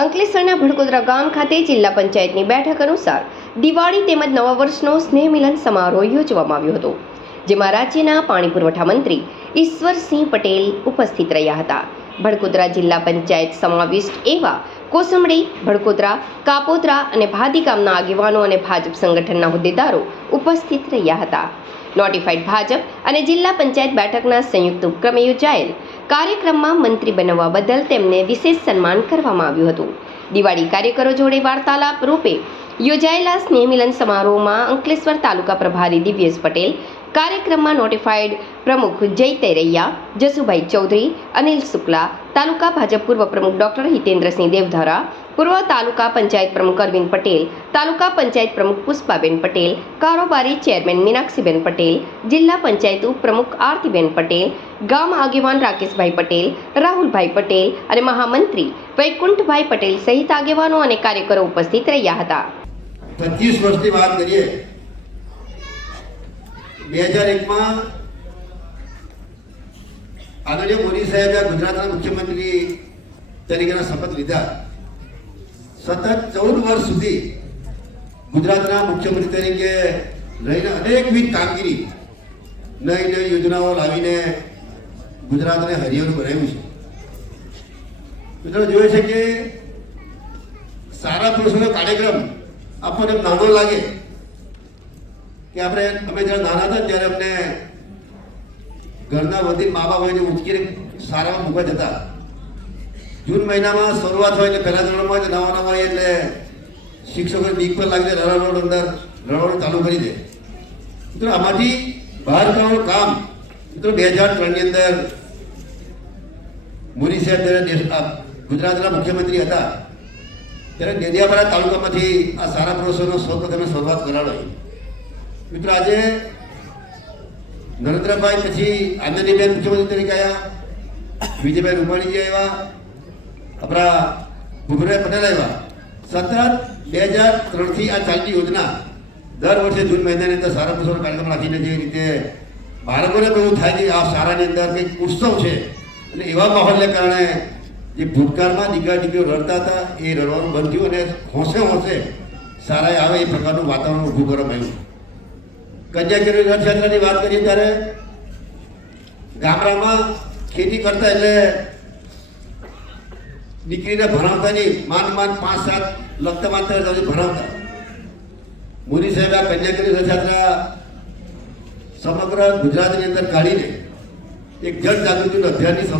અંકલેશ્વરના ભડકોદરા ગામ ખાતે જિલ્લા પંચાયતની બેઠક અનુસાર દિવાળી તેમજ નવા વર્ષનો સ્નેહ મિલન સમારોહ યોજવામાં આવ્યો હતો, જેમાં રાજ્યના પાણી પુરવઠા મંત્રી ઈશ્વરસિંહ પટેલ ઉપસ્થિત રહ્યા હતા. ભડકોદરા જિલ્લા પંચાયત સમાવિષ્ટ એવા કોસંબડી ભડકોદરા, કાપોદરા અને ભાદી ગામના આગેવાનો અને ભાજપ સંગઠનના હોદ્દેદારો ઉપસ્થિત રહ્યા હતા. નોટિફાઈડ ભાજપ અને જિલ્લા પંચાયત બેઠકના સંયુક્ત ઉપક્રમે યોજાયેલ કાર્યક્રમમાં મંત્રી બનવા બદલ તેમને વિશેષ સન્માન કરવામાં આવ્યું હતું. દિવાળી કાર્યકરો જોડે વાર્તાલાપ રૂપે યોજાયેલા સ્નેહ મિલન સમારોહમાં અંકલેશ્વર તાલુકા પ્રભારી દિવ્યેશ પટેલ, કાર્યક્રમમાં નોટિફાઈડ પ્રમુખ જય તૈરૈયા જસુભાઈ ચૌધરી, અનિલ શુક્લા તાલુકા ભાજપ પૂર્વ પ્રમુખ ડોક્ટર હિતેન્દ્રસિંહ દેવધારા, પૂર્વ તાલુકા પંચાયત પ્રમુખ અરવિંદ પટેલ, તાલુકા પંચાયત પ્રમુખ પુષ્પાબેન પટેલ, કારોબારી ચેરમેન મીનાક્ષીબેન પટેલ, જિલ્લા પંચાયત ઉપપ્રમુખ આરતીબેન પટેલ, ગામ આગેવાન રાકેશભાઈ પટેલ, રાહુલભાઈ પટેલ અને મહામંત્રી વૈકુંઠભાઈ પટેલ સહિત આગેવાનો અને કાર્યકરો ઉપસ્થિત રહ્યા હતા. પચીસ વર્ષની વાત કરીએ. બે હજાર એકમાં આદરણીય મોદી સાહેબે ગુજરાતના મુખ્યમંત્રી તરીકેના શપથ લીધા. સતત ચૌદ વર્ષ સુધી ગુજરાતના મુખ્યમંત્રી તરીકે રહીને અનેકવિધ કામગીરી નવી નવી યોજનાઓ લાવીને ગુજરાતને હરિયાળું બનાવ્યું છે. મિત્રો જોઈએ છે કે સારા પુરુષોનો કાર્યક્રમ આપણને નાનો લાગે કે આપણે, અમે જ્યારે નાના હતા ત્યારે અમને ઘરના વધી મા બાપ એને ઉચકીને સારામાં મૂકવા જતા. જૂન મહિનામાં શરૂઆત હોય એટલે પહેલા ધોરણમાં હોય નવા નવા એટલે શિક્ષકો બીક પર લાગી દે રડવાનું અંદર રડવાનું ચાલુ કરી દે. મિત્રો, આમાંથી બહાર કરવાનું કામ, મિત્રો, બે હજાર ત્રણની અંદર મોદી સાહેબ ગુજરાતના મુખ્યમંત્રી હતા, ત્યારે ડેડિયાપાડા તાલુકામાંથી આ સારા પુરુષોનો સૌપ્રથમ શરૂઆત કરાવી. મિત્રો, આજે નરેન્દ્રભાઈ પછી આનંદીબેન મુખ્યમંત્રી તરીકે આવ્યા વિજયભાઈ રૂપાણીજી આવ્યા આપણા ભૂપેન્દ્રભાઈ પટેલ આવ્યા સતત બે હજાર ત્રણથી આ ચાલતી યોજના દર વર્ષે જૂન મહિનાની અંદર સારા પુરુષોનો કાર્યક્રમ રાખીને જે રીતે બાળકોને પણ એવું થાય કે આ શાળાની અંદર કંઈક ઉત્સવ છે. અને એવા માહોલને કારણે જે ભૂતકાળમાં દીકરા દીકરીઓ રડતા હતા, એ રડવાનું બંધ થયું અને હોંશે હોંશે શાળાએ આવે એ પ્રકારનું વાતાવરણ ઊભું કરવામાં આવ્યું. કન્યાકુમારી રથયાત્રાની વાત કરીએ ત્યારે ગામડામાં ખેતી કરતા એટલે દીકરીને ભણાવતા નહીં માંડ માંડ પાંચ સાત લગતા માત્ર ભણાવતા. મોદી સાહેબ આ કન્યાકુમારી રથયાત્રા સમગ્ર ગુજરાતની અંદર કાઢીને એક જન જાગૃતિનું અભિયાનની શરૂઆત